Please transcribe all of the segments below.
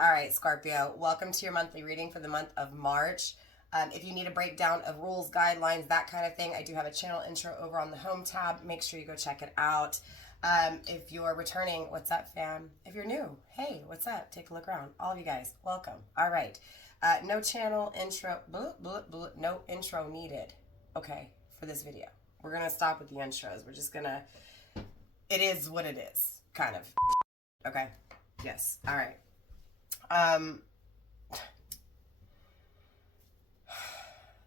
All right, Scorpio, welcome to your monthly reading for the month of March. If you need a breakdown of rules, guidelines, that kind of thing, I do have a channel intro over on the home tab. Make sure you go check it out. If you're returning, what's up, fam? If you're new, hey, what's up? Take a look around. All of you guys, welcome. All right. No channel intro, no intro needed, okay, for this video. We're going to stop with the intros. We're just going to, it is what it is, kind of. Okay? Yes. All right.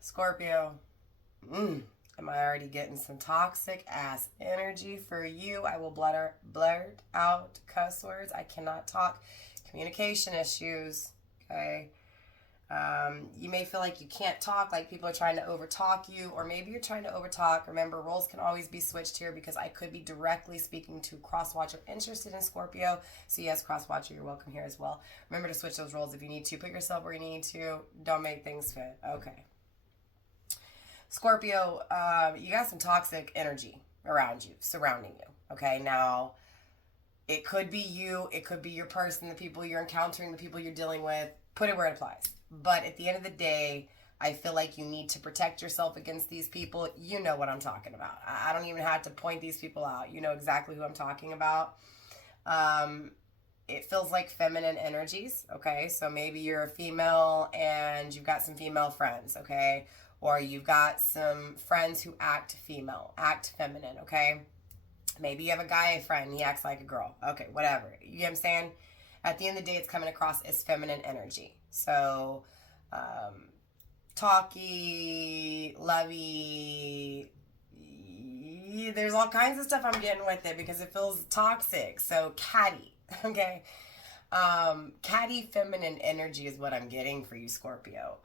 Scorpio, am I already getting some toxic ass energy for you? I will blurt out cuss words. I cannot talk. Communication issues, okay? You may feel like you can't talk, like people are trying to overtalk you, or maybe you're trying to overtalk. Remember, roles can always be switched here because I could be directly speaking to cross-watcher interested in Scorpio. So yes, cross-watcher, you're welcome here as well. Remember to switch those roles if you need to. Put yourself where you need to. Don't make things fit. Okay. Scorpio, you got some toxic energy around you, surrounding you. Okay, now it could be you, it could be your person, the people you're encountering, the people you're dealing with. Put it where it applies. But at the end of the day, I feel like you need to protect yourself against these people. You know what I'm talking about. I don't even have to point these people out. You know exactly who I'm talking about. It feels like feminine energies, okay? So maybe you're a female and you've got some female friends, okay? Or you've got some friends who act female, act feminine, okay? Maybe you have a guy friend, he acts like a girl. Okay, whatever. You get what I'm saying? At the end of the day, it's coming across as feminine energy. So, talky, lovey, there's all kinds of stuff I'm getting with it because it feels toxic. So, catty, okay? Catty feminine energy is what I'm getting for you, Scorpio.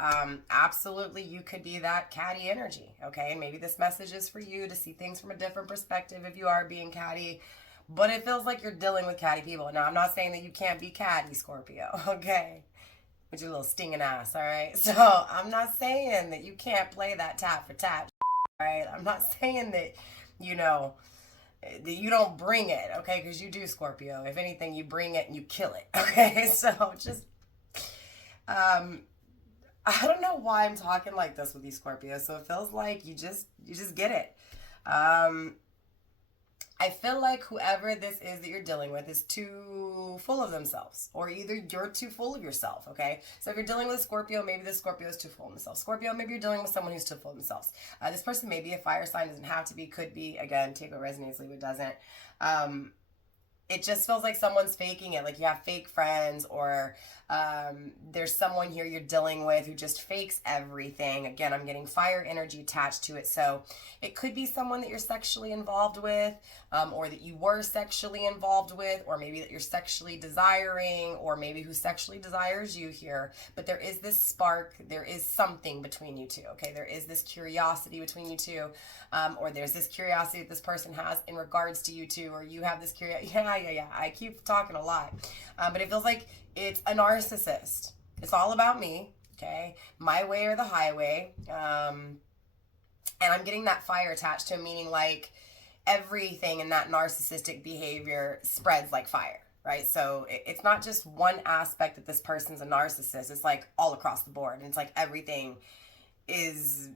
Absolutely, you could be that catty energy, okay? Maybe this message is for you to see things from a different perspective if you are being catty. But it feels like you're dealing with catty people. Now, I'm not saying that you can't be catty, Scorpio, okay? With your little stinging ass, all right? So, I'm not saying that you can't play that tap for tap, all right? I'm not saying that, you know, that you don't bring it, okay? Because you do, Scorpio. If anything, you bring it and you kill it, okay? So, just, I don't know why I'm talking like this with you, Scorpio. So, it feels like you just get it. I feel like whoever this is that you're dealing with is too full of themselves, or either you're too full of yourself, okay? So if you're dealing with a Scorpio, maybe this Scorpio is too full of themselves. Scorpio, maybe you're dealing with someone who's too full of themselves. This person may be a fire sign, doesn't have to be, could be. Again, take what resonates, leave what doesn't. It just feels like someone's faking it, like you have fake friends, or there's someone here you're dealing with who just fakes everything. Again, I'm getting fire energy attached to it. So it could be someone that you're sexually involved with, or that you were sexually involved with, or maybe that you're sexually desiring, or maybe who sexually desires you here. But there is this spark, there is something between you two, okay? There is this curiosity between you two, or there's this curiosity that this person has in regards to you two, or you have this curiosity. Yeah. I keep talking a lot. But it feels like it's a narcissist. It's all about me, okay? My way or the highway. And I'm getting that fire attached to him, meaning like everything in that narcissistic behavior spreads like fire, right? So it's not just one aspect that this person's a narcissist. It's like all across the board. And it's like everything is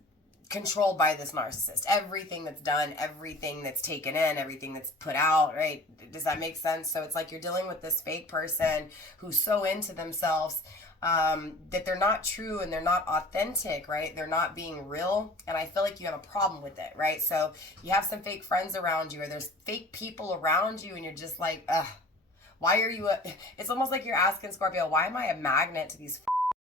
controlled by this narcissist. Everything that's done, everything that's taken in, everything that's put out, right? Does that make sense? So it's like you're dealing with this fake person who's so into themselves that they're not true and they're not authentic, right? They're not being real. And I feel like you have a problem with it, right? So you have some fake friends around you, or there's fake people around you, and you're just like, ugh, why are you it's almost like you're asking, Scorpio, why am I a magnet to these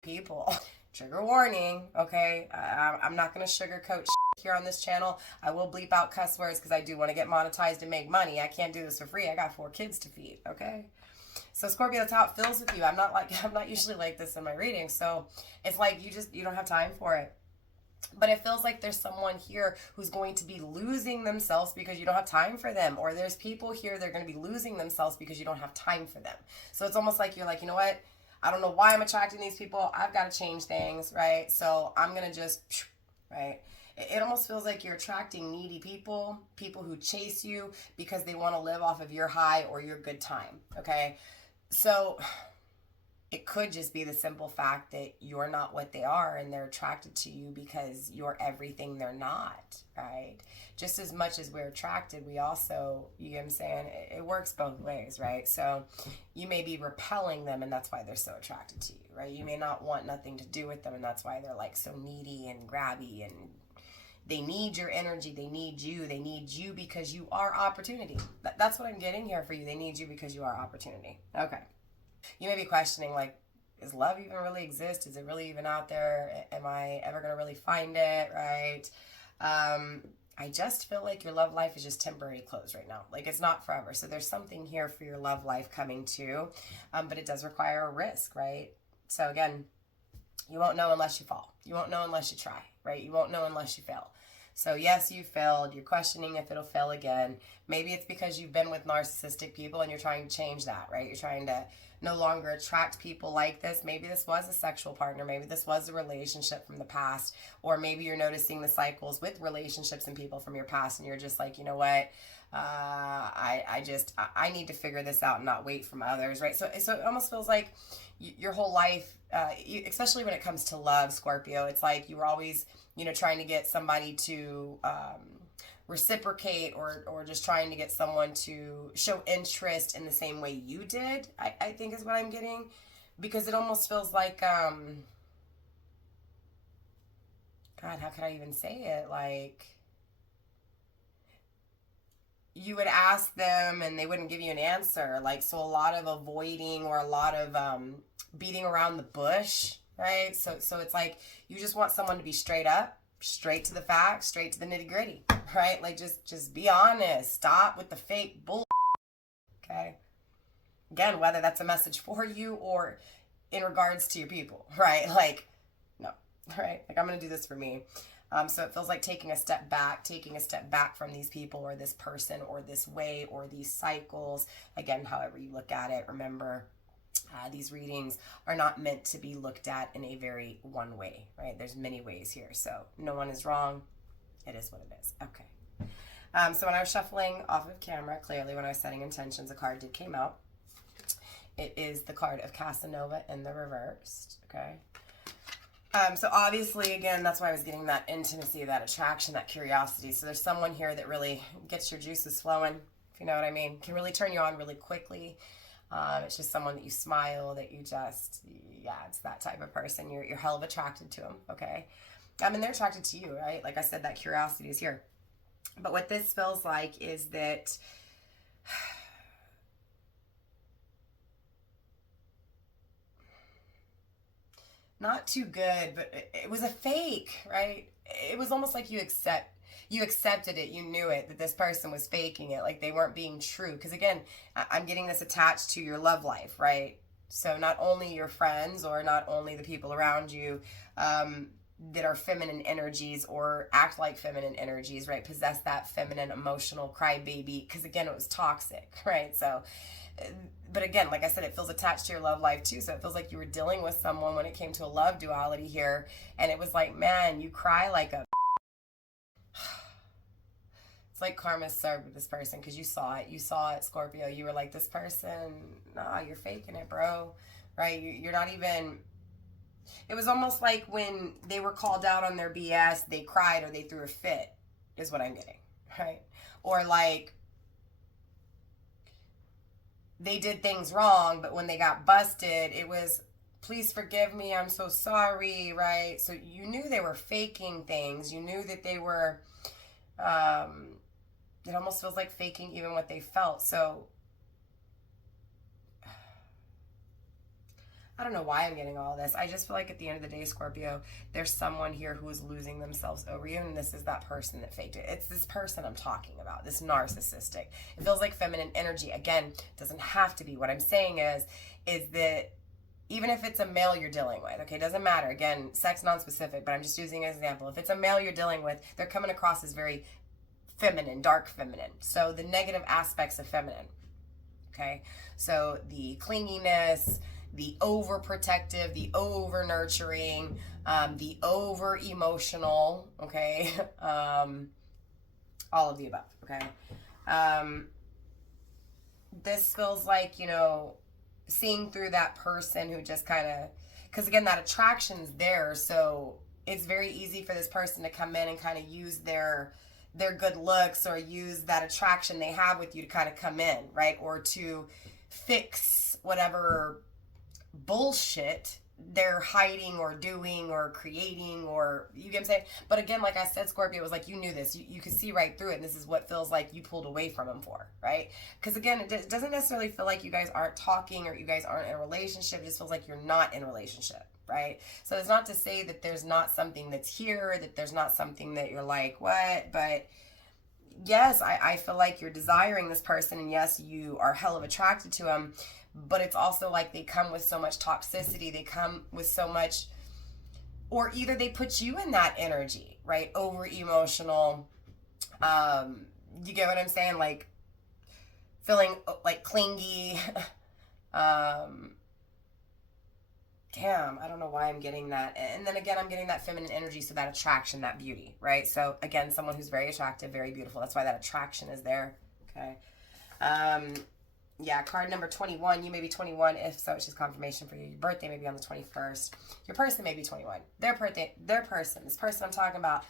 people? Trigger warning, okay? I'm not going to sugarcoat here on this channel. I will bleep out cuss words because I do want to get monetized and make money. I can't do this for free. I got 4 kids to feed, okay? So Scorpio, that's how it feels with you. I'm not usually like this in my readings. So it's like you don't have time for it. But it feels like there's someone here who's going to be losing themselves because you don't have time for them. Or there's people here that are going to be losing themselves because you don't have time for them. So it's almost like you're like, you know what? I don't know why I'm attracting these people. I've got to change things, right? So I'm going to just, right? It almost feels like you're attracting needy people, people who chase you because they want to live off of your high or your good time, okay? So it could just be the simple fact that you're not what they are and they're attracted to you because you're everything they're not, right? Just as much as we're attracted, we also, you get what I'm saying? It works both ways, right? So you may be repelling them and that's why they're so attracted to you, right? You may not want nothing to do with them and that's why they're like so needy and grabby, and they need your energy. They need you because you are opportunity. That's what I'm getting here for you. They need you because you are opportunity. Okay. You may be questioning, like, is love even really exist? Is it really even out there? Am I ever going to really find it, right? I just feel like your love life is just temporary closed right now. Like, it's not forever. So there's something here for your love life coming too, but it does require a risk, right? So again, you won't know unless you fall. You won't know unless you try, right? You won't know unless you fail. So yes, you failed. You're questioning if it'll fail again. Maybe it's because you've been with narcissistic people and you're trying to change that, right? You're trying to no longer attract people like this. Maybe this was a sexual partner. Maybe this was a relationship from the past. Or maybe you're noticing the cycles with relationships and people from your past and you're just like, you know what? I need to figure this out and not wait from others, right? So it almost feels like your whole life, especially when it comes to love, Scorpio, it's like you were always, trying to get somebody to reciprocate or just trying to get someone to show interest in the same way you did, I think is what I'm getting. Because it almost feels like, God, how could I even say it? Like, you would ask them and they wouldn't give you an answer. Like, so a lot of avoiding or a lot of beating around the bush, right? So it's like you just want someone to be straight up, straight to the facts, straight to the nitty gritty, right? Like, just be honest. Stop with the fake bull. Okay. Again, whether that's a message for you or in regards to your people, right? Like, no, right? Like, I'm going to do this for me. So it feels like taking a step back from these people or this person or this way or these cycles. Again, however you look at it, remember, these readings are not meant to be looked at in a very one way, right? There's many ways here. So no one is wrong. It is what it is. Okay. So when I was shuffling off of camera, clearly when I was setting intentions, a card came out. It is the card of Casanova in the reversed. Okay. So obviously, again, that's why I was getting that intimacy, that attraction, that curiosity. So there's someone here that really gets your juices flowing, if you know what I mean. Can really turn you on really quickly. It's just someone that you smile, that you just, it's that type of person. You're hell of attracted to them, okay? And they're attracted to you, right? Like I said, that curiosity is here. But what this feels like is that not too good, but it was a fake, right? It was almost like you accepted it, you knew it, that this person was faking it, like they weren't being true. Because again, I'm getting this attached to your love life, right? So not only your friends or not only the people around you that are feminine energies or act like feminine energies, right? Possess that feminine emotional crybaby, because again, it was toxic, right? So but again, like I said, it feels attached to your love life too. So it feels like you were dealing with someone when it came to a love duality here. And it was like, man, you cry like a... It's like karma served with this person because you saw it. You saw it, Scorpio. You were like, this person, nah, you're faking it, bro. Right? You're not even... It was almost like when they were called out on their BS, they cried or they threw a fit, is what I'm getting. Right? Or like... they did things wrong, but when they got busted, it was, please forgive me, I'm so sorry, right? So you knew they were faking things. You knew that they were, it almost feels like faking even what they felt. So I don't know why I'm getting all this. I just feel like at the end of the day, Scorpio, there's someone here who is losing themselves over you, and this is that person that faked it. It's this person I'm talking about, this narcissistic. It feels like feminine energy. Again, doesn't have to be. What I'm saying is that even if it's a male you're dealing with, okay, doesn't matter. Again, sex non-specific, but I'm just using an example. If it's a male you're dealing with, they're coming across as very feminine, dark feminine. So the negative aspects of feminine, okay? So the clinginess, the overprotective, the over nurturing, the over emotional, okay, all of the above, okay. This feels like, seeing through that person who just kind of, because again, that attraction's there, so it's very easy for this person to come in and kind of use their good looks or use that attraction they have with you to kind of come in, right? Or to fix whatever bullshit they're hiding or doing or creating, or you get what I'm saying. But again, like I said, Scorpio, it was like you knew this, you could see right through it, and this is what feels like you pulled away from him for, right? Because again, it doesn't necessarily feel like you guys aren't talking or you guys aren't in a relationship. It just feels like you're not in a relationship, right? So it's not to say that there's not something that's here, that there's not something that you're like, what? But yes, I feel like you're desiring this person, and yes, you are hell of attracted to him, but it's also like they come with so much toxicity, they come with so much, or either they put you in that energy, right? Over emotional, you get what I'm saying? Like feeling like clingy, damn, I don't know why I'm getting that. And then again, I'm getting that feminine energy, so that attraction, that beauty, right? So again, someone who's very attractive, very beautiful. That's why that attraction is there, okay? Yeah, card number 21. You may be 21. If so, it's just confirmation for you. Your birthday may be on the 21st. Your person may be 21. This person I'm talking about,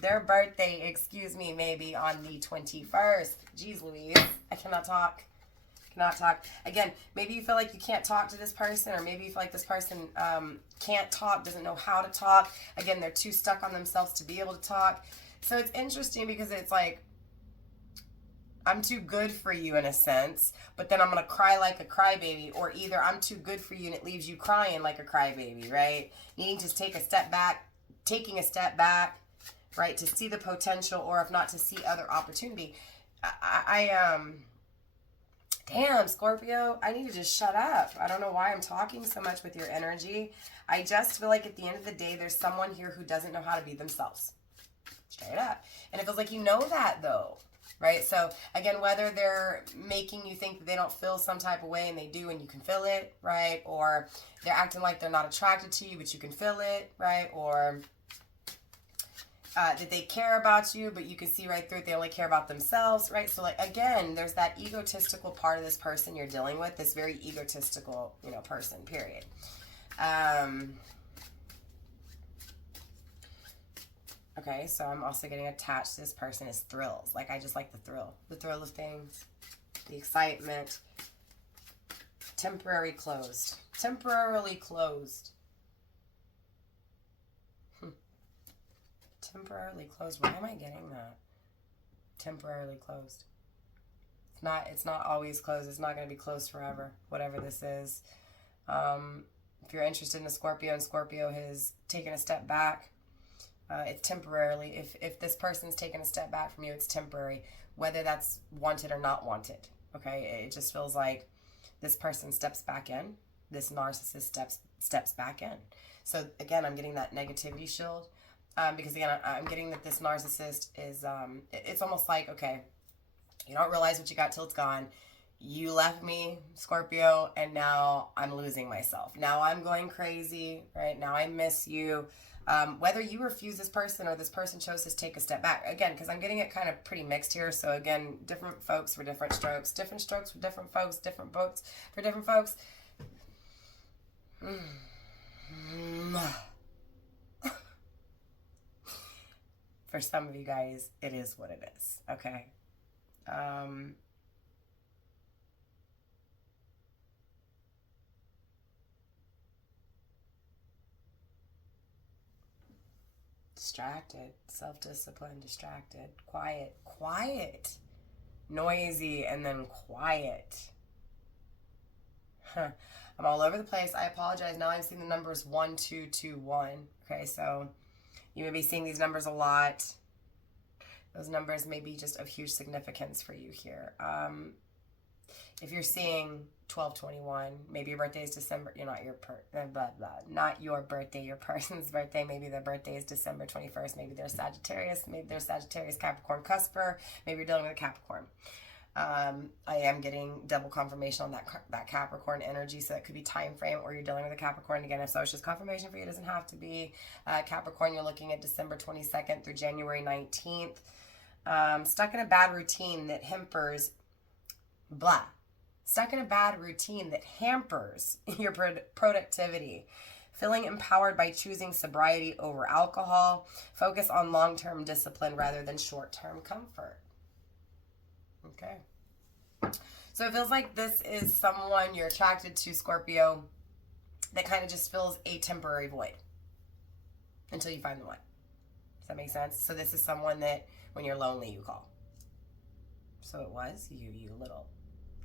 their birthday, excuse me, may be on the 21st. Jeez Louise, I cannot talk. Again, maybe you feel like you can't talk to this person, or maybe you feel like this person can't talk, doesn't know how to talk. Again, they're too stuck on themselves to be able to talk. So it's interesting because it's like, I'm too good for you in a sense, but then I'm going to cry like a crybaby, or either I'm too good for you and it leaves you crying like a crybaby, right? Needing to take a step back, taking a step back, right, to see the potential, or if not, to see other opportunity. Damn, Scorpio, I need to just shut up. I don't know why I'm talking so much with your energy. I just feel like at the end of the day, there's someone here who doesn't know how to be themselves. Straight up. And it feels like you know that, though. Right? So, again, whether they're making you think that they don't feel some type of way and they do and you can feel it, right? Or they're acting like they're not attracted to you but you can feel it, right? Or that they care about you but you can see right through it, they only care about themselves, right? So, like, again, there's that egotistical part of this person you're dealing with, this very egotistical, person, period. Okay, so I'm also getting attached to this person is thrills. Like, I just like the thrill of things, the excitement. Temporarily closed. Temporarily closed. Why am I getting that? Temporarily closed. It's not always closed. It's not going to be closed forever, whatever this is. If you're interested in a Scorpio and Scorpio has taken a step back, it's temporarily. If this person's taken a step back from you, it's temporary, whether that's wanted or not wanted. Okay, it just feels like this person steps back in. This narcissist steps back in. So again, I'm getting that negativity shield, because again, I'm getting that this narcissist is. It's almost like, okay, you don't realize what you got till it's gone. You left me, Scorpio, and now I'm losing myself. Now I'm going crazy, right? Now I miss you. Whether you refuse this person or this person chose to take a step back. Again, because I'm getting it kind of pretty mixed here. So again, different folks for different strokes. Different strokes for different folks. Different boats for different folks. For some of you guys, it is what it is. Okay. Distracted, self-discipline, distracted, quiet, noisy, and then quiet. I'm all over the place. I apologize. Now I'm seeing the numbers 1221. Okay, so you may be seeing these numbers a lot. Those numbers may be just of huge significance for you here. If you're seeing 12/21, maybe your birthday is December, not your birthday, your person's birthday, maybe their birthday is December 21st, maybe they're Sagittarius, Capricorn cusper, maybe you're dealing with a Capricorn. I am getting double confirmation on that Capricorn energy, so it could be time frame, or you're dealing with a Capricorn. Again, if so, it's just confirmation for you. It doesn't have to be Capricorn. You're looking at December 22nd through January 19th. Stuck in a bad routine that hampers blah. stuck in a bad routine that hampers your productivity, feeling empowered by choosing sobriety over alcohol, focus on long-term discipline rather than short-term comfort. Okay. So it feels like this is someone you're attracted to, Scorpio, that kind of just fills a temporary void until you find the one. Does that make sense? So this is someone that when you're lonely, you call. So it was you little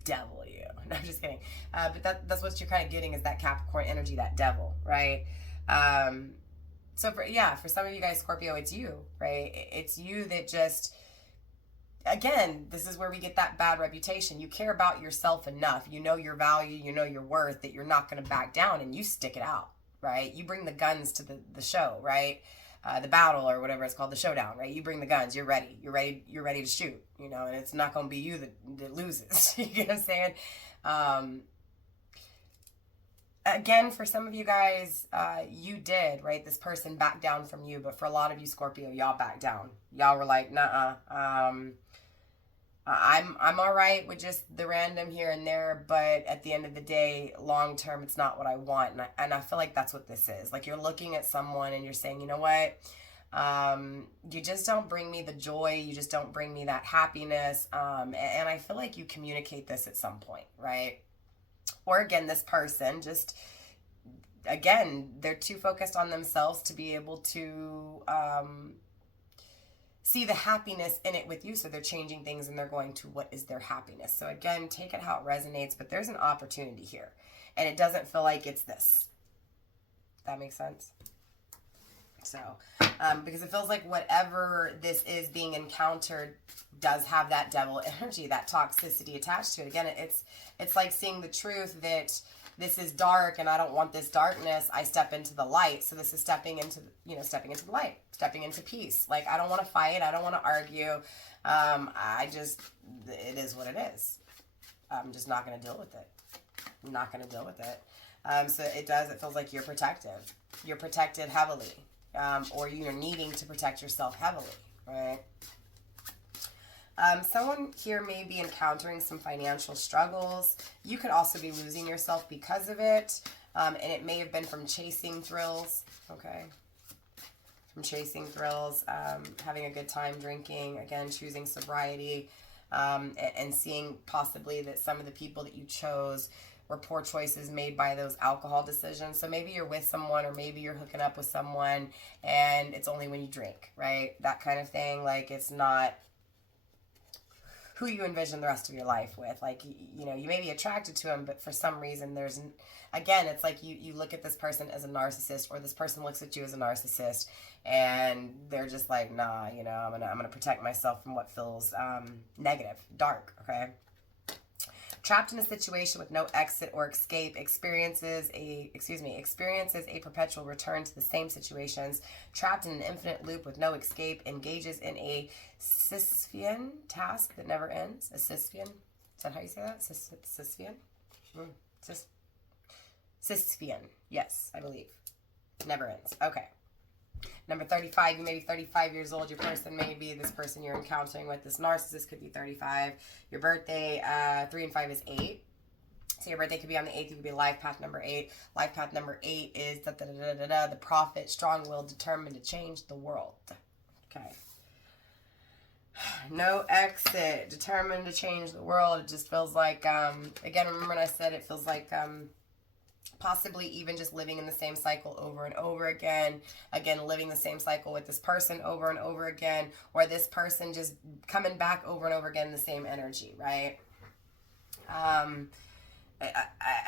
devil, you. No, I'm just kidding. But that's what you're kind of getting is that Capricorn energy, that devil, right? So for some of you guys, Scorpio, it's you, right? It's you that just, again, this is where we get that bad reputation. You care about yourself enough. You know your value, you know your worth, that you're not going to back down, and you stick it out, right? You bring the guns to the show, right? The battle or whatever it's called, the showdown, right? You bring the guns, you're ready to shoot, you know, and it's not going to be you that loses. You know what I'm saying? Again, for some of you guys, you did, right? This person backed down from you, but for a lot of you, Scorpio, y'all backed down. Y'all were like, nuh-uh, I'm all right with just the random here and there, but at the end of the day, long term, it's not what I want. And I feel like that's what this is. Like, you're looking at someone and you're saying, you know what? You just don't bring me the joy. You just don't bring me that happiness. And I feel like you communicate this at some point, right? Or again, this person just, again, they're too focused on themselves to be able to see the happiness in it with you. So they're changing things and they're going to what is their happiness. So again, take it how it resonates, but there's an opportunity here. And it doesn't feel like it's this. That makes sense? So, because it feels like whatever this is being encountered does have that devil energy, that toxicity attached to it. Again, it's like seeing the truth that this is dark and I don't want this darkness. I step into the light. So this is stepping into the light, stepping into peace. Like, I don't want to fight. I don't want to argue. It is what it is. I'm just not going to deal with it. I'm not going to deal with it. So it feels like you're protective. You're protected heavily. Or you're needing to protect yourself heavily, right? Someone here may be encountering some financial struggles. You could also be losing yourself because of it. And it may have been from chasing thrills, okay? From chasing thrills, having a good time drinking, again, choosing sobriety, and seeing possibly that some of the people that you chose were poor choices made by those alcohol decisions. So maybe you're with someone, or maybe you're hooking up with someone and it's only when you drink, right? That kind of thing. Like, it's not who you envision the rest of your life with. Like, you know, you may be attracted to him, but for some reason again, it's like you look at this person as a narcissist, or this person looks at you as a narcissist, and they're just like, nah, you know, I'm gonna protect myself from what feels negative, dark, okay? Trapped in a situation with no exit or escape, experiences a perpetual return to the same situations. Trapped in an infinite loop with no escape, engages in a Sisyphean task that never ends. A Sisyphean? Is that how you say that? Sisyphean? Sisyphean. Yes, I believe. Never ends. Okay. Number 35, you may be 35 years old. Your person may be this person you're encountering with. This narcissist could be 35. Your birthday, 3 and 5 is 8. So your birthday could be on the 8th. You could be life path number 8. Life path number 8 is the prophet, strong-willed, determined to change the world. Okay. No exit, determined to change the world. It just feels like, again, remember when I said it feels like possibly even just living in the same cycle over and over again. Again, living the same cycle with this person over and over again, or this person just coming back over and over again in the same energy, right? I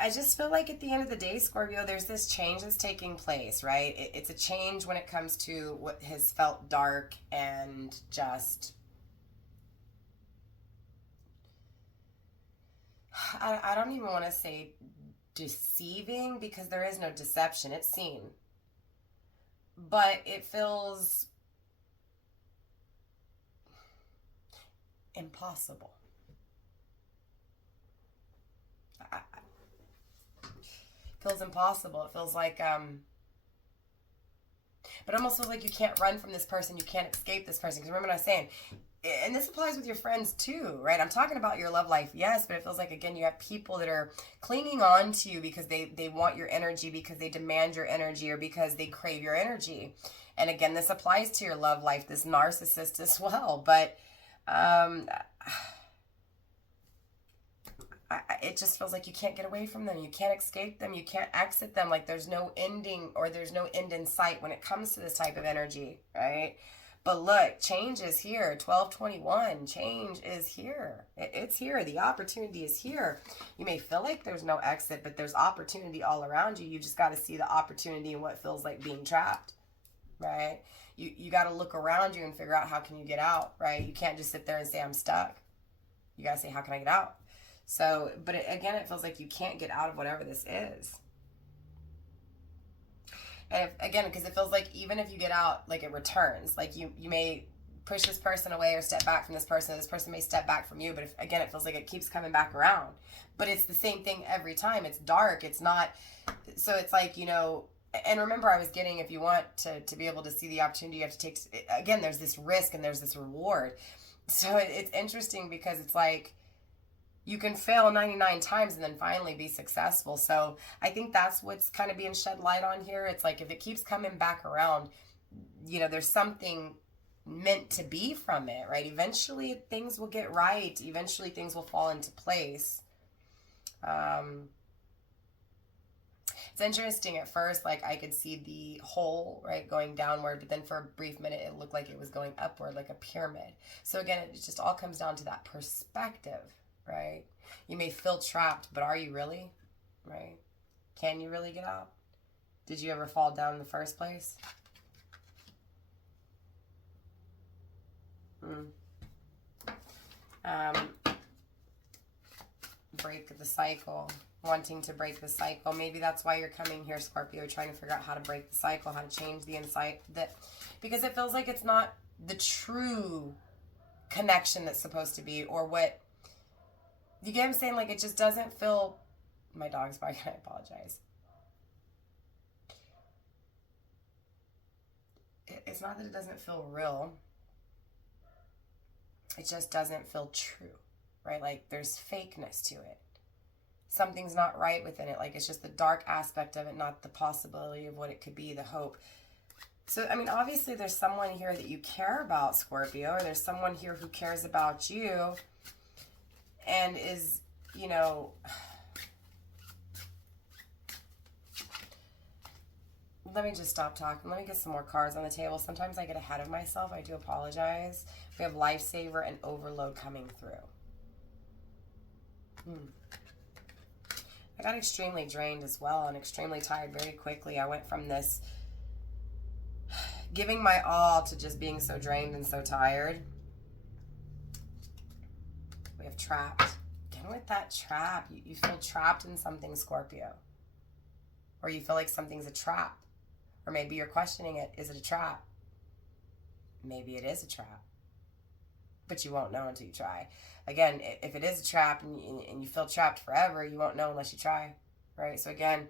just feel like at the end of the day, Scorpio, there's this change that's taking place, right? It's a change when it comes to what has felt dark and just, I don't even want to say deceiving, because there is no deception. It's seen. But it feels impossible. It feels impossible. It feels like, but it almost feels like you can't run from this person. You can't escape this person. Because remember what I was saying, and this applies with your friends too, right? I'm talking about your love life, yes, but it feels like, again, you have people that are clinging on to you because they want your energy, because they demand your energy, or because they crave your energy. And again, this applies to your love life, this narcissist as well. But it just feels like you can't get away from them. You can't escape them. You can't exit them. Like there's no ending, or there's no end in sight when it comes to this type of energy, right? But look, change is here. 1221, change is here. It's here. The opportunity is here. You may feel like there's no exit, but there's opportunity all around you. You just got to see the opportunity in what feels like being trapped, right? You got to look around you and figure out, how can you get out, right? You can't just sit there and say, I'm stuck. You got to say, how can I get out? So, but again, it feels like you can't get out of whatever this is. And again, because it feels like even if you get out, like it returns. Like you may push this person away or step back from this person. This person may step back from you. But if, again, it feels like it keeps coming back around. But it's the same thing every time. It's dark. It's not. So it's like, you know, and remember I was getting, if you want to be able to see the opportunity, you have to take, again, there's this risk and there's this reward. So it's interesting because it's like, you can fail 99 times and then finally be successful. So I think that's what's kind of being shed light on here. It's like, if it keeps coming back around, you know, there's something meant to be from it, right? Eventually things will get right. Eventually things will fall into place. It's interesting at first, like I could see the hole, right, going downward, but then for a brief minute it looked like it was going upward, like a pyramid. So again, it just all comes down to that perspective. Right? You may feel trapped, but are you really? Right? Can you really get out? Did you ever fall down in the first place? Break the cycle. Wanting to break the cycle. Maybe that's why you're coming here, Scorpio, trying to figure out how to break the cycle, how to change the insight. Because it feels like it's not the true connection that's supposed to be, or what. You get what I'm saying? Like, it just doesn't feel... My dog's barking. I apologize. It's not that it doesn't feel real. It just doesn't feel true, right? Like, there's fakeness to it. Something's not right within it. Like, it's just the dark aspect of it, not the possibility of what it could be, the hope. So, I mean, obviously there's someone here that you care about, Scorpio, or there's someone here who cares about you. And is, you know, let me just stop talking. Let me get some more cards on the table. Sometimes I get ahead of myself. I do apologize. We have Lifesaver and Overload coming through. I got extremely drained as well and extremely tired very quickly. I went from this giving my all to just being so drained and so tired. We have trapped. Again with that trap. You feel trapped in something, Scorpio. Or you feel like something's a trap. Or maybe you're questioning it. Is it a trap? Maybe it is a trap. But you won't know until you try. Again, if it is a trap and you feel trapped forever, you won't know unless you try. Right? So again,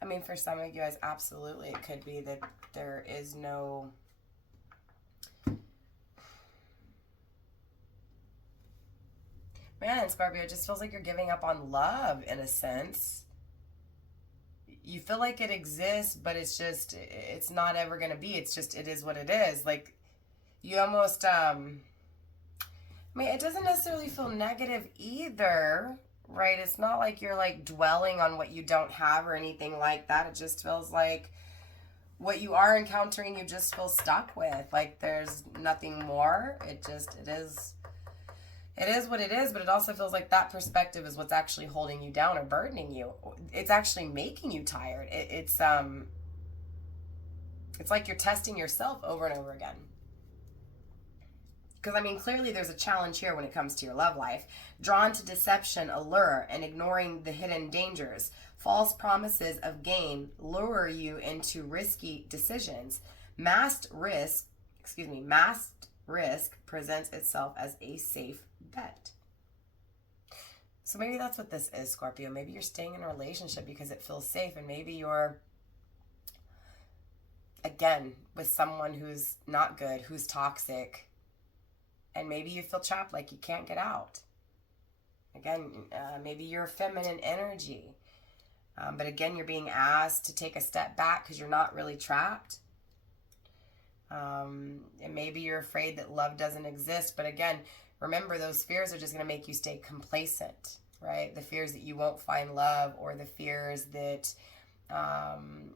I mean, for some of you guys, absolutely, it could be that there is no... Man, Scorpio, it just feels like you're giving up on love, in a sense. You feel like it exists, but it's just, it's not ever going to be. It's just, it is what it is. Like, you almost, I mean, it doesn't necessarily feel negative either, right? It's not like you're like dwelling on what you don't have or anything like that. It just feels like what you are encountering, you just feel stuck with. Like there's nothing more. It is what it is, but it also feels like that perspective is what's actually holding you down or burdening you. It's actually making you tired. It's like you're testing yourself over and over again. Because, I mean, clearly there's a challenge here when it comes to your love life. Drawn to deception, allure, and ignoring the hidden dangers. False promises of gain lure you into risky decisions. Masked risk presents itself as a safe bet. So maybe that's what this is, Scorpio. Maybe you're staying in a relationship because it feels safe, and maybe you're again, with someone who's not good, who's toxic, and maybe you feel trapped, like you can't get out. Again, maybe you're feminine energy. But again, you're being asked to take a step back because you're not really trapped. And maybe you're afraid that love doesn't exist. But again, remember, those fears are just going to make you stay complacent, right? The fears that you won't find love, or the fears that,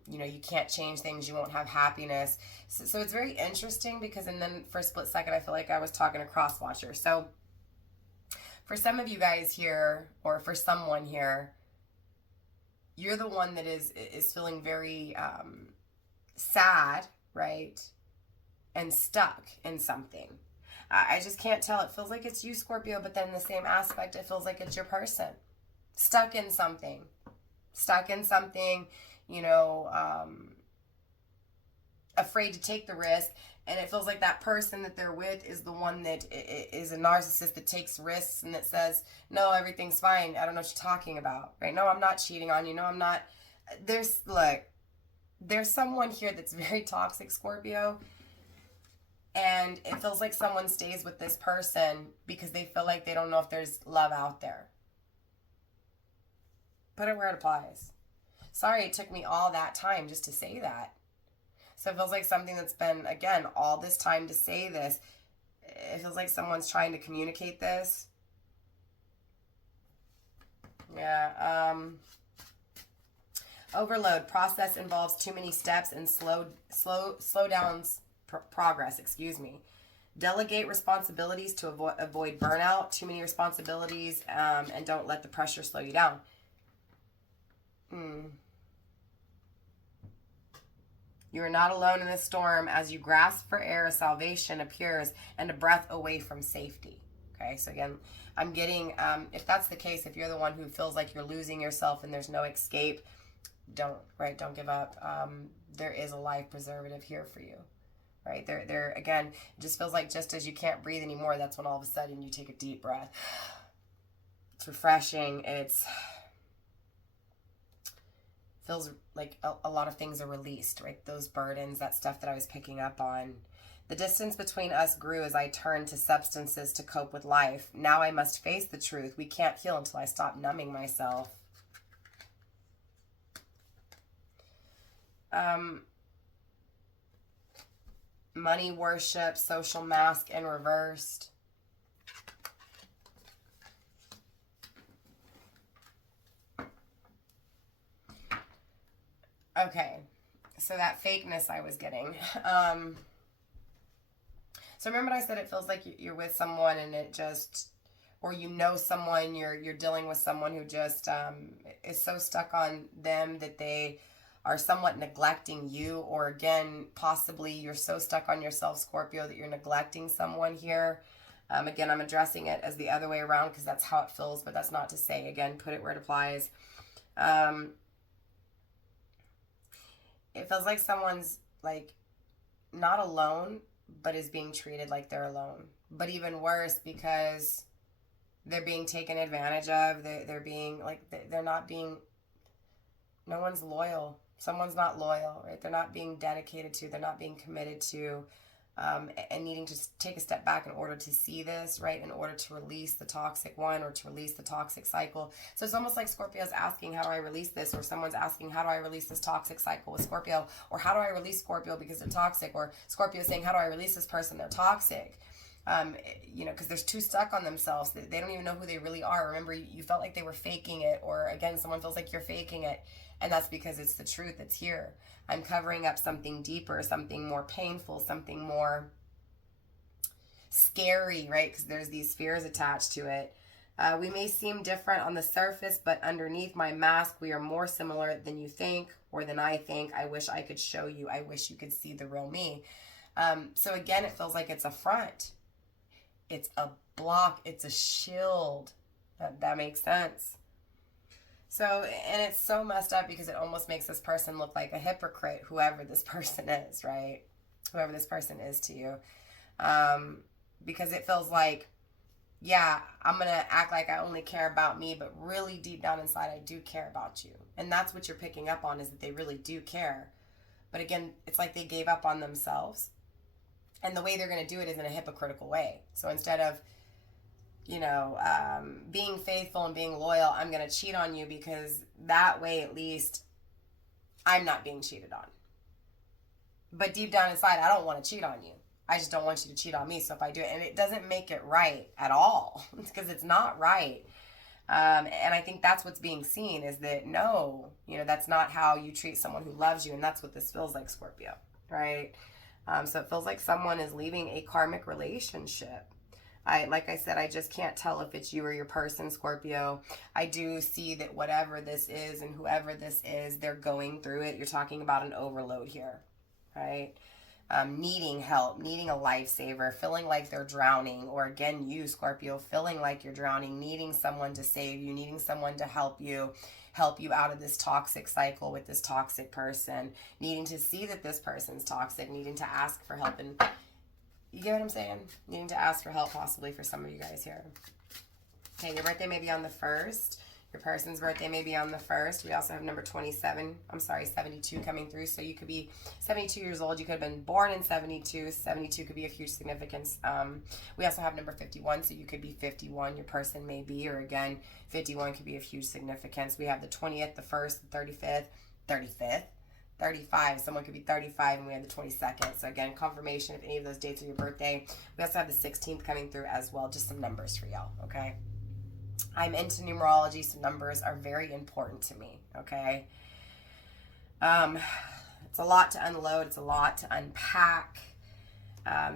you can't change things, you won't have happiness. So it's very interesting because, and then for a split second, I feel like I was talking to Crosswatcher. So for some of you guys here, or for someone here, you're the one that is feeling very sad, right? And stuck in something. I just can't tell. It feels like it's you, Scorpio, but then in the same aspect, it feels like it's your person. Stuck in something. Afraid to take the risk. And it feels like that person that they're with is the one that is a narcissist that takes risks and that says, no, everything's fine. I don't know what you're talking about, right? No, I'm not cheating on you. No, I'm not. There's someone here that's very toxic, Scorpio. And it feels like someone stays with this person because they feel like they don't know if there's love out there. Put it where it applies. Sorry it took me all that time just to say that. So it feels like something that's been, again, all this time to say this. It feels like someone's trying to communicate this. Yeah. Overload. Process involves too many steps and slow downs progress. Delegate responsibilities to avoid burnout. Too many responsibilities, and don't let the pressure slow you down. You are not alone in the storm. As you grasp for air, salvation appears and a breath away from safety. Okay, so again, I'm getting, if that's the case, if you're the one who feels like you're losing yourself and there's no escape, don't give up. There is a life preservative here for you. Right, there again, it just feels like just as you can't breathe anymore, that's when all of a sudden you take a deep breath. It's refreshing. Feels like a lot of things are released, right? Those burdens, that stuff that I was picking up on. The distance between us grew as I turned to substances to cope with life. Now I must face the truth. We can't heal until I stop numbing myself. Money worship, social mask, and reversed. Okay, so that fakeness I was getting. So remember I said it feels like you're with someone and it just, or someone, you're dealing with someone who just is so stuck on them that they are somewhat neglecting you, or again, possibly you're so stuck on yourself, Scorpio, that you're neglecting someone here. Again, I'm addressing it as the other way around because that's how it feels, but that's not to say, again, put it where it applies. It feels like someone's like not alone, but is being treated like they're alone. But even worse, because they're being taken advantage of. They're being like, they're not being, no one's loyal. Someone's not loyal, right? They're not being dedicated to, they're not being committed to, and needing to take a step back in order to see this, right? In order to release the toxic one or to release the toxic cycle. So it's almost like Scorpio's asking, how do I release this? Or someone's asking, how do I release this toxic cycle with Scorpio? Or how do I release Scorpio because they're toxic? Or Scorpio saying, how do I release this person? They're toxic. Because they're too stuck on themselves. They don't even know who they really are. Remember, you felt like they were faking it, or again, someone feels like you're faking it. And that's because it's the truth that's here. I'm covering up something deeper, something more painful, something more scary, right? Because there's these fears attached to it. We may seem different on the surface, but underneath my mask, we are more similar than you think or than I think. I wish I could show you. I wish you could see the real me. So again, it feels like it's a front. It's a block. It's a shield. That makes sense. So, and it's so messed up because it almost makes this person look like a hypocrite, whoever this person is, right? Whoever this person is to you. Because it feels like, yeah, I'm going to act like I only care about me, but really deep down inside, I do care about you. And that's what you're picking up on, is that they really do care. But again, it's like they gave up on themselves. And the way they're going to do it is in a hypocritical way. So instead of, being faithful and being loyal, I'm going to cheat on you because that way at least I'm not being cheated on. But deep down inside, I don't want to cheat on you. I just don't want you to cheat on me. So if I do it, and it doesn't make it right at all, because it's not right. And I think that's what's being seen is that, no, that's not how you treat someone who loves you. And that's what this feels like, Scorpio, right? So it feels like someone is leaving a karmic relationship. Like I said, I just can't tell if it's you or your person, Scorpio. I do see that whatever this is and whoever this is, they're going through it. You're talking about an overload here, right? Needing help, needing a lifesaver, feeling like they're drowning, or again, you, Scorpio, feeling like you're drowning, needing someone to save you, needing someone to help you out of this toxic cycle with this toxic person, needing to see that this person's toxic, needing to ask for help. And you get what I'm saying? Needing to ask for help possibly for some of you guys here. Okay, your birthday may be on the 1st. Your person's birthday may be on the 1st. We also have number 72 coming through. So you could be 72 years old. You could have been born in 72. 72 could be a huge significance. We also have number 51. So you could be 51. Your person may be, or again, 51 could be of huge significance. We have the 20th, the 1st, the 35th. 35. Someone could be 35, and we have the 22nd. So again, confirmation if any of those dates are your birthday. We also have the 16th coming through as well. Just some numbers for y'all, okay? I'm into numerology, so numbers are very important to me, okay? It's a lot to unload. It's a lot to unpack.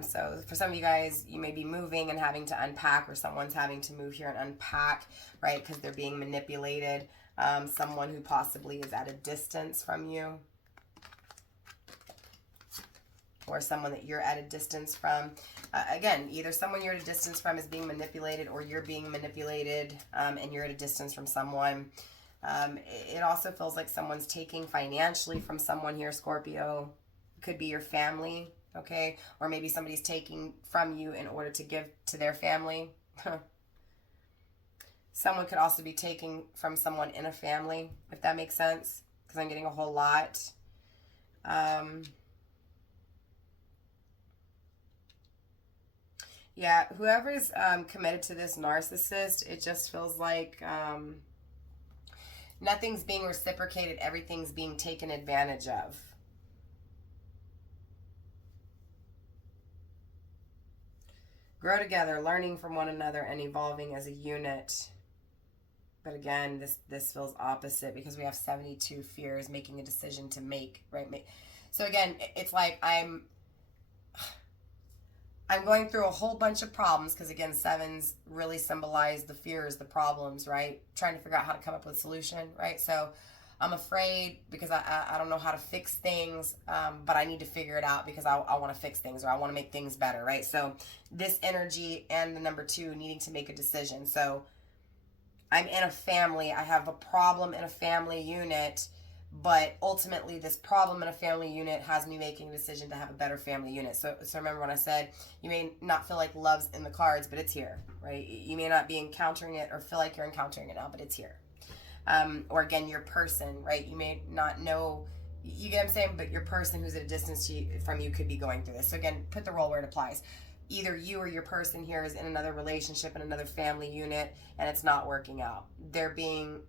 So for some of you guys, you may be moving and having to unpack, or someone's having to move here and unpack, right? Because they're being manipulated. Someone who possibly is at a distance from you, or someone that you're at a distance from. Again, either someone you're at a distance from is being manipulated, or you're being manipulated and you're at a distance from someone. It also feels like someone's taking financially from someone here, Scorpio. Could be your family, okay? Or maybe somebody's taking from you in order to give to their family. Someone could also be taking from someone in a family, if that makes sense, because I'm getting a whole lot. Yeah, whoever's committed to this narcissist, it just feels like nothing's being reciprocated. Everything's being taken advantage of. Grow together, learning from one another, and evolving as a unit. But again, this feels opposite because we have 72 fears, making a decision to make, right? So again, it's like I'm going through a whole bunch of problems because, again, 7s really symbolize the fears, the problems, right? Trying to figure out how to come up with a solution, right? So I'm afraid because I don't know how to fix things, but I need to figure it out because I want to fix things, or I want to make things better, right? So this energy and the number 2 needing to make a decision. So I'm in a family. I have a problem in a family unit, but ultimately this problem in a family unit has me making a decision to have a better family unit. So remember when I said you may not feel like love's in the cards, but it's here, right? You may not be encountering it or feel like you're encountering it now, but it's here. Or again, your person, right? You may not know, you get what I'm saying, but your person who's at a distance from you could be going through this. So again, put the role where it applies. Either you or your person here is in another relationship, in another family unit, and it's not working out. They're being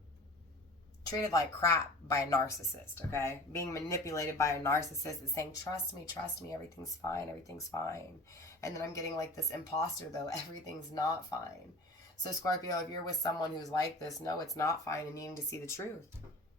treated like crap by a narcissist, okay? Being manipulated by a narcissist that's saying, trust me, everything's fine. And then I'm getting like this imposter though, everything's not fine. So Scorpio, if you're with someone who's like this, no, it's not fine, and needing to see the truth.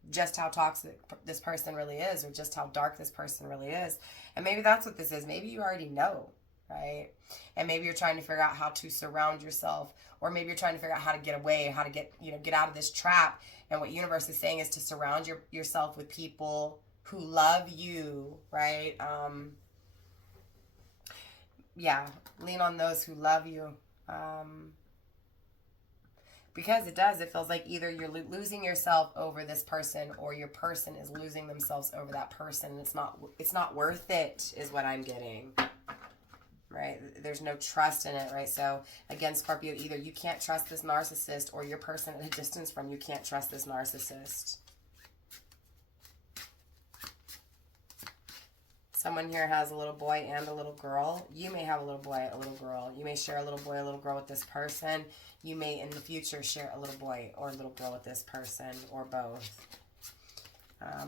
Just how toxic this person really is, or just how dark this person really is. And maybe that's what this is. Maybe you already know, right? And maybe you're trying to figure out how to surround yourself, or maybe you're trying to figure out how to get away, how to get out of this trap. And what universe is saying is to surround yourself with people who love you, right? Yeah, lean on those who love you. Because it feels like either you're losing yourself over this person, or your person is losing themselves over that person. It's not worth it, is what I'm getting. Right? There's no trust in it, right? So again, Scorpio, either you can't trust this narcissist, or your person at a distance from you can't trust this narcissist. Someone here has a little boy and a little girl. You may have a little boy, a little girl. You may share a little boy, a little girl with this person. You may in the future share a little boy or a little girl with this person, or both.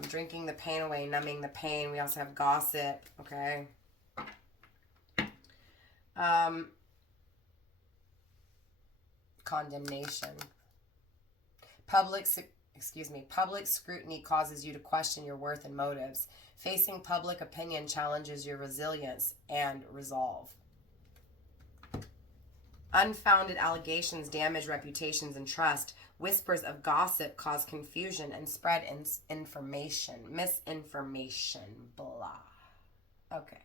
Drinking the pain away, numbing the pain. We also have gossip, okay? Condemnation. Public scrutiny causes you to question your worth and motives. Facing public opinion challenges your resilience and resolve. Unfounded allegations damage reputations and trust. Whispers of gossip cause confusion and spread information. Misinformation. Blah. Okay.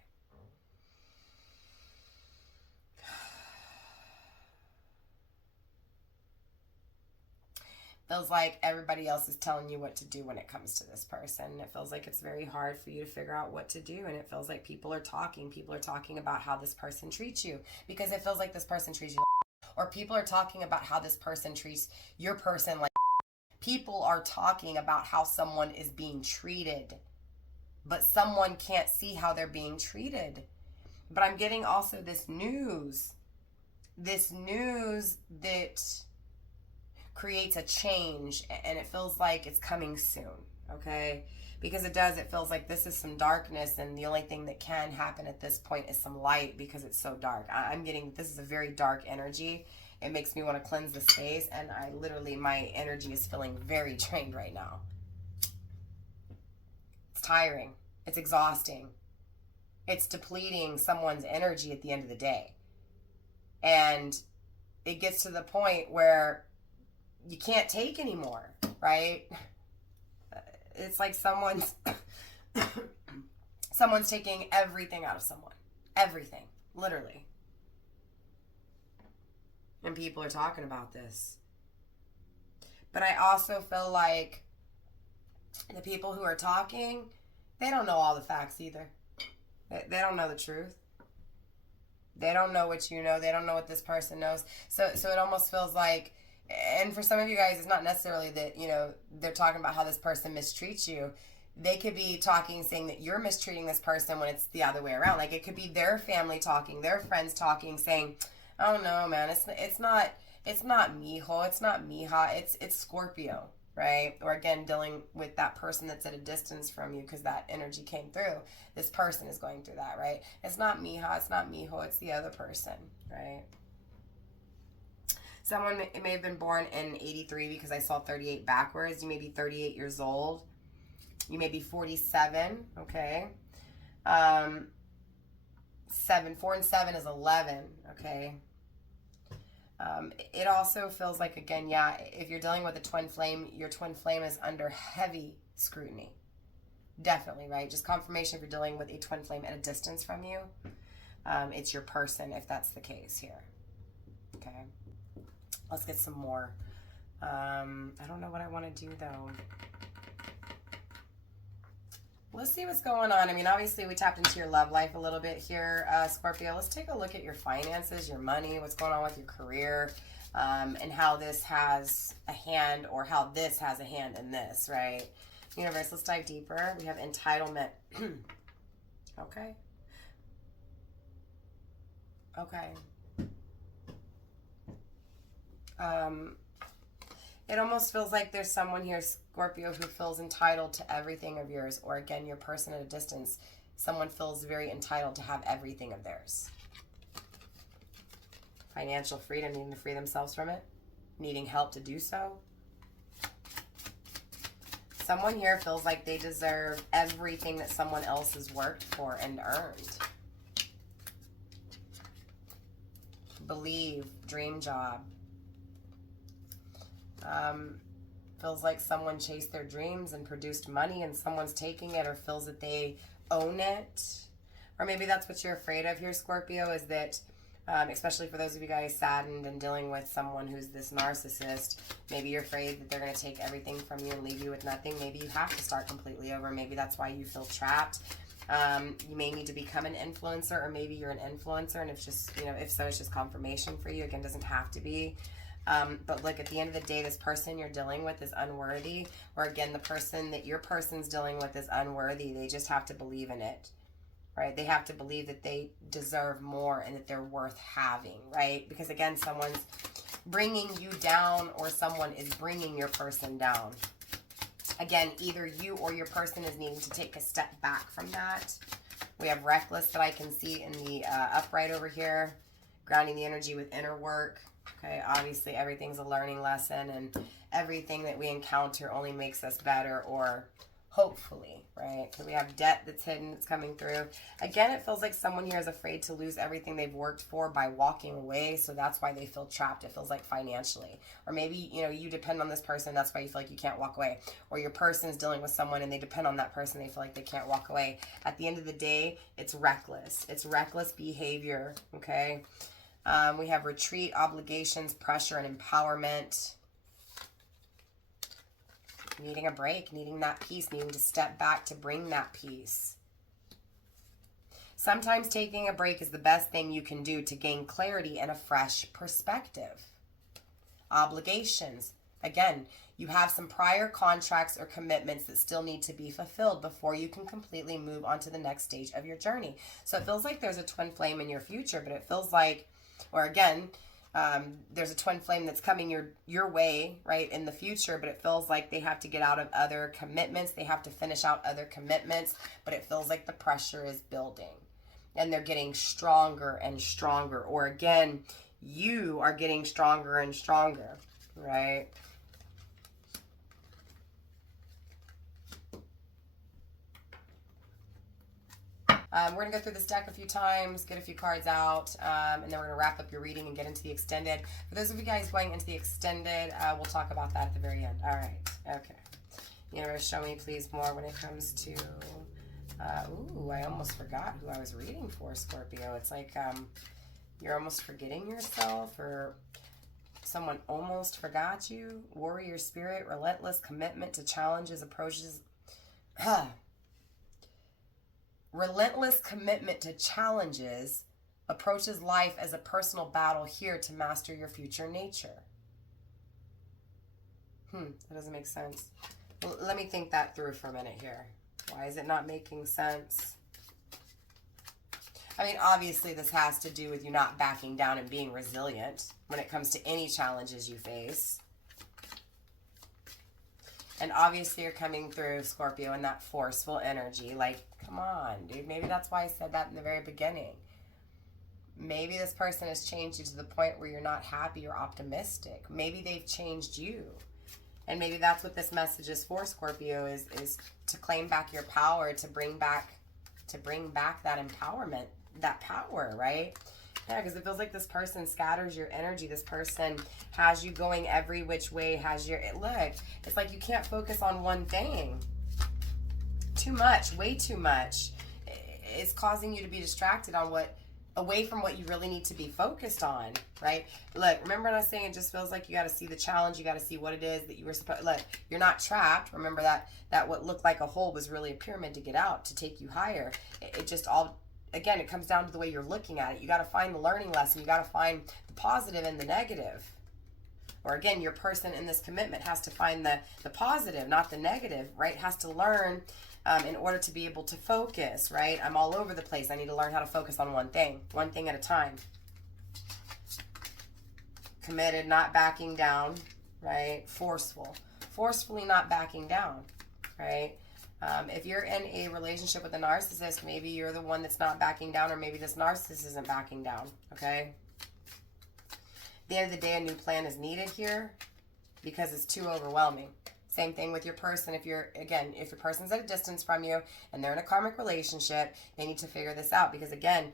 Feels like everybody else is telling you what to do when it comes to this person. It feels like it's very hard for you to figure out what to do. And it feels like people are talking. People are talking about how this person treats you. Because it feels like this person treats you like, or people are talking about how this person treats your person like. People are talking about how someone is being treated. But someone can't see how they're being treated. But I'm getting also this news. This news that creates a change, and it feels like it's coming soon, okay? Because it does, it feels like this is some darkness, and the only thing that can happen at this point is some light, because it's so dark. I'm getting, this is a very dark energy. It makes me want to cleanse the space, and I literally, my energy is feeling very drained right now. It's tiring. It's exhausting. It's depleting someone's energy at the end of the day. And it gets to the point where you can't take anymore, right? It's like someone's taking everything out of someone. Everything, literally. And people are talking about this. But I also feel like the people who are talking, they don't know all the facts either. They don't know the truth. They don't know what you know. They don't know what this person knows. So it almost feels like, and for some of you guys, it's not necessarily that, you know, they're talking about how this person mistreats you. They could be talking, saying that you're mistreating this person when it's the other way around. Like, it could be their family talking, their friends talking, saying, oh no, man, it's not mijo, it's not mija, it's Scorpio, right? Or again, dealing with that person that's at a distance from you, because that energy came through. This person is going through that, right? It's not mija, it's not mijo, it's the other person, right? Someone may have been born in 83, because I saw 38 backwards. You may be 38 years old. You may be 47, okay? 4 and 7 is 11, okay? It also feels like, again, yeah, if you're dealing with a twin flame, your twin flame is under heavy scrutiny. Definitely, right? Just confirmation if you're dealing with a twin flame at a distance from you. It's your person, if that's the case here, okay? Let's get some more. I don't know what I want to do, though. Let's see what's going on. I mean, obviously, we tapped into your love life a little bit here, Scorpio. Let's take a look at your finances, your money, what's going on with your career, and how this has a hand, or how this has a hand in this, right? Universe, let's dive deeper. We have entitlement. Okay. Okay. It almost feels like there's someone here, Scorpio, who feels entitled to everything of yours. Or again, your person at a distance, someone feels very entitled to have everything of theirs. Financial freedom, needing to free themselves from it, needing help to do so. Someone here feels like they deserve everything that someone else has worked for and earned. Believe, dream job. Feels like someone chased their dreams and produced money, and someone's taking it, or feels that they own it. Or maybe that's what you're afraid of here, Scorpio, is that, especially for those of you guys saddened and dealing with someone who's this narcissist, maybe you're afraid that they're going to take everything from you and leave you with nothing. Maybe you have to start completely over. Maybe that's why you feel trapped. You may need to become an influencer, or maybe you're an influencer, and it's just, you know, if so, it's just confirmation for you. Again, doesn't have to be. But look, at the end of the day, this person you're dealing with is unworthy. Or again, the person that your person's dealing with is unworthy. They just have to believe in it. right? They have to believe that they deserve more and that they're worth having, right? Because again, someone's bringing you down or someone is bringing your person down. Again, either you or your person is needing to take a step back from that. We have reckless that I can see in the upright over here, grounding the energy with inner work. Okay, obviously everything's a learning lesson, and everything that we encounter only makes us better, or hopefully, right? So we have debt that's hidden, that's coming through. Again, it feels like someone here is afraid to lose everything they've worked for by walking away, so that's why they feel trapped. It feels like financially. Or maybe, you know, you depend on this person, that's why you feel like you can't walk away. Or your person's dealing with someone and they depend on that person, they feel like they can't walk away. At the end of the day, it's reckless. It's reckless behavior, okay? We have retreat, obligations, pressure, and empowerment. Needing a break, needing that peace, needing to step back to bring that peace. Sometimes taking a break is the best thing you can do to gain clarity and a fresh perspective. Obligations. Again, you have some prior contracts or commitments that still need to be fulfilled before you can completely move on to the next stage of your journey. So it feels like there's a twin flame in your future, but it feels like, or again, there's a twin flame that's coming your way, right, in the future, but it feels like they have to get out of other commitments. They have to finish out other commitments, but it feels like the pressure is building and they're getting stronger and stronger. Or again, you are getting stronger and stronger, right? We're going to go through this deck a few times, get a few cards out, and then we're going to wrap up your reading and get into the extended. For those of you guys going into the extended, we'll talk about that at the very end. All right. Okay. Universe, show me, please, more when it comes to... ooh, I almost forgot who I was reading for, Scorpio. It's like you're almost forgetting yourself, or someone almost forgot you. Warrior spirit, relentless commitment to challenges, approaches... Relentless commitment to challenges, approaches life as a personal battle here to master your future nature. That doesn't make sense. Well, let me think that through for a minute here. Why is it not making sense? I mean, obviously this has to do with you not backing down and being resilient when it comes to any challenges you face. And obviously you're coming through, Scorpio, in that forceful energy. Like, come on, dude. Maybe that's why I said that in the very beginning. Maybe this person has changed you to the point where you're not happy or optimistic. Maybe they've changed you. And maybe that's what this message is for, Scorpio, is to claim back your power, to bring back that empowerment, that power, right? Yeah, because it feels like this person scatters your energy. This person has you going every which way, look, it's like you can't focus on one thing. Too much, way too much. It's causing you to be distracted on away from what you really need to be focused on, right? Look, remember when I was saying it just feels like you got to see the challenge, you got to see what it is that you were supposed, look, you're not trapped. Remember that what looked like a hole was really a pyramid to get out, to take you higher. It just all, again, it comes down to the way you're looking at it. You got to find the learning lesson. You got to find the positive and the negative. Or again, your person in this commitment has to find the positive, not the negative, right? Has to learn in order to be able to focus, right? I'm all over the place. I need to learn how to focus on one thing at a time. Committed, not backing down, right? Forcefully not backing down, right? If you're in a relationship with a narcissist, maybe you're the one that's not backing down, or maybe this narcissist isn't backing down, okay? At the end of the day, a new plan is needed here because it's too overwhelming. Same thing with your person. If your person's at a distance from you and they're in a karmic relationship, they need to figure this out, because again,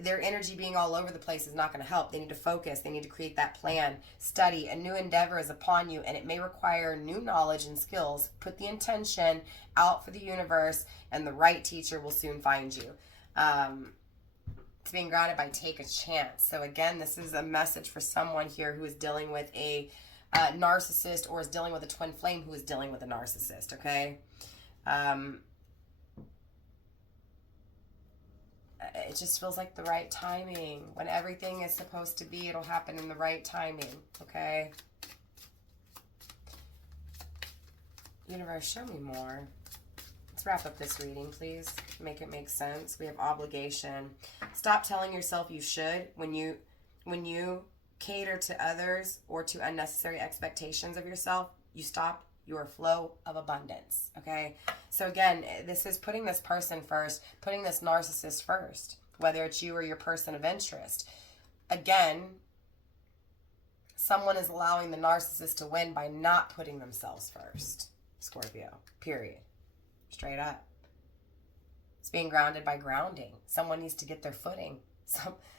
their energy being all over the place is not going to help. They need to focus. They need to create that plan. Study. A new endeavor is upon you, and it may require new knowledge and skills. Put the intention out for the universe, and the right teacher will soon find you. It's being grounded by take a chance. So again, this is a message for someone here who is dealing with a narcissist, or is dealing with a twin flame who is dealing with a narcissist, okay? It just feels like the right timing. When everything is supposed to be, it'll happen in the right timing, okay? Universe, show me more. Let's wrap up this reading, please. Make it make sense. We have obligation. Stop telling yourself you should when you cater to others or to unnecessary expectations of yourself. You stop your flow of abundance. Okay. So again, this is putting this person first, putting this narcissist first, whether it's you or your person of interest. Again, someone is allowing the narcissist to win by not putting themselves first. Scorpio, period. Straight up. It's being grounded by grounding. Someone needs to get their footing.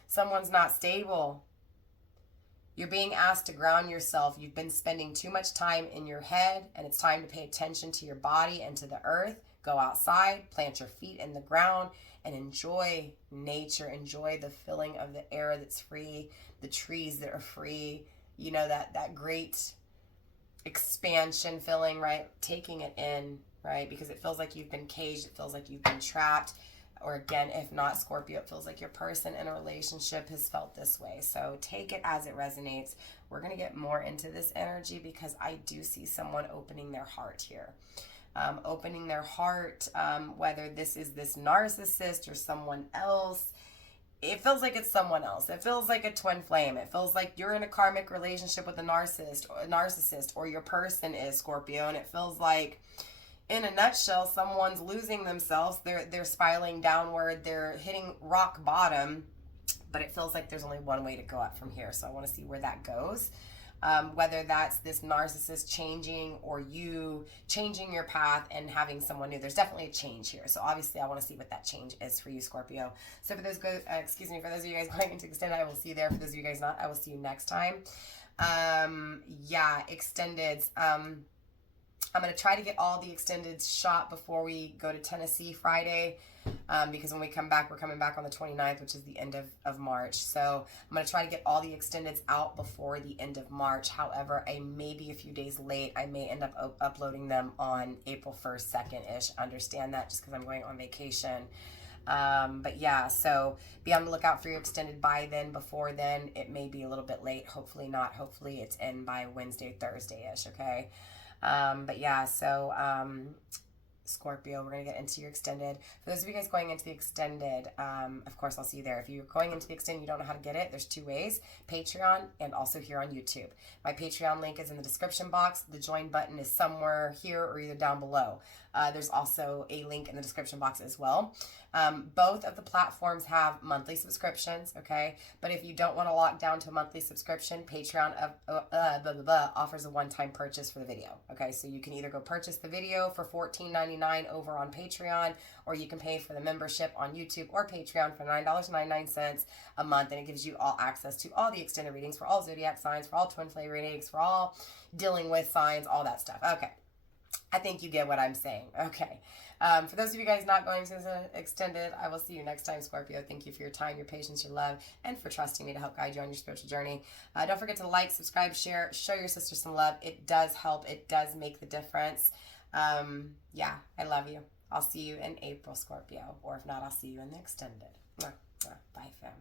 Someone's not stable. You're being asked to ground yourself. You've been spending too much time in your head, and it's time to pay attention to your body and to the earth. Go outside, plant your feet in the ground, and enjoy nature. Enjoy the feeling of the air that's free, the trees that are free. You know, that great expansion feeling, right? Taking it in, right? Because it feels like you've been caged. It feels like you've been trapped. Or again, if not Scorpio, it feels like your person in a relationship has felt this way. So take it as it resonates. We're going to get more into this energy because I do see someone opening their heart here. Opening their heart, whether this is this narcissist or someone else. It feels like it's someone else. It feels like a twin flame. It feels like you're in a karmic relationship with a narcissist, or your person is Scorpio, and it feels like, in a nutshell, someone's losing themselves. They're spiraling downward. They're hitting rock bottom, but it feels like there's only one way to go up from here. So I want to see where that goes. Whether that's this narcissist changing or you changing your path and having someone new. There's definitely a change here. So obviously I want to see what that change is for you, Scorpio. So for those for those of you guys going into extended, I will see you there. For those of you guys not, I will see you next time. Extended. I'm going to try to get all the extended shot before we go to Tennessee Friday, because when we come back, we're coming back on the 29th, which is the end of March. So I'm going to try to get all the extendeds out before the end of March. However, I may be a few days late. I may end up uploading them on April 1st, 2nd-ish. Understand that just because I'm going on vacation. But yeah, so be on the lookout for your extended by then. Before then, it may be a little bit late. Hopefully not. Hopefully it's in by Wednesday, Thursday-ish, okay? But yeah, so Scorpio, we're going to get into your extended. For those of you guys going into the extended, of course, I'll see you there. If you're going into the extended, you don't know how to get it, there's two ways, Patreon and also here on YouTube. My Patreon link is in the description box. The join button is somewhere here or either down below. There's also a link in the description box as well. Both of the platforms have monthly subscriptions, okay? But if you don't want to lock down to a monthly subscription, Patreon offers a one-time purchase for the video, okay? So you can either go purchase the video for $14.99 over on Patreon, or you can pay for the membership on YouTube or Patreon for $9.99 a month, and it gives you all access to all the extended readings for all zodiac signs, for all twin flame readings, for all dealing with signs, all that stuff. Okay. I think you get what I'm saying. Okay. For those of you guys not going to the extended, I will see you next time, Scorpio. Thank you for your time, your patience, your love, and for trusting me to help guide you on your spiritual journey. Don't forget to like, subscribe, share, show your sister some love. It does help. It does make the difference. Yeah, I love you. I'll see you in April, Scorpio. Or if not, I'll see you in the extended. Bye, fam.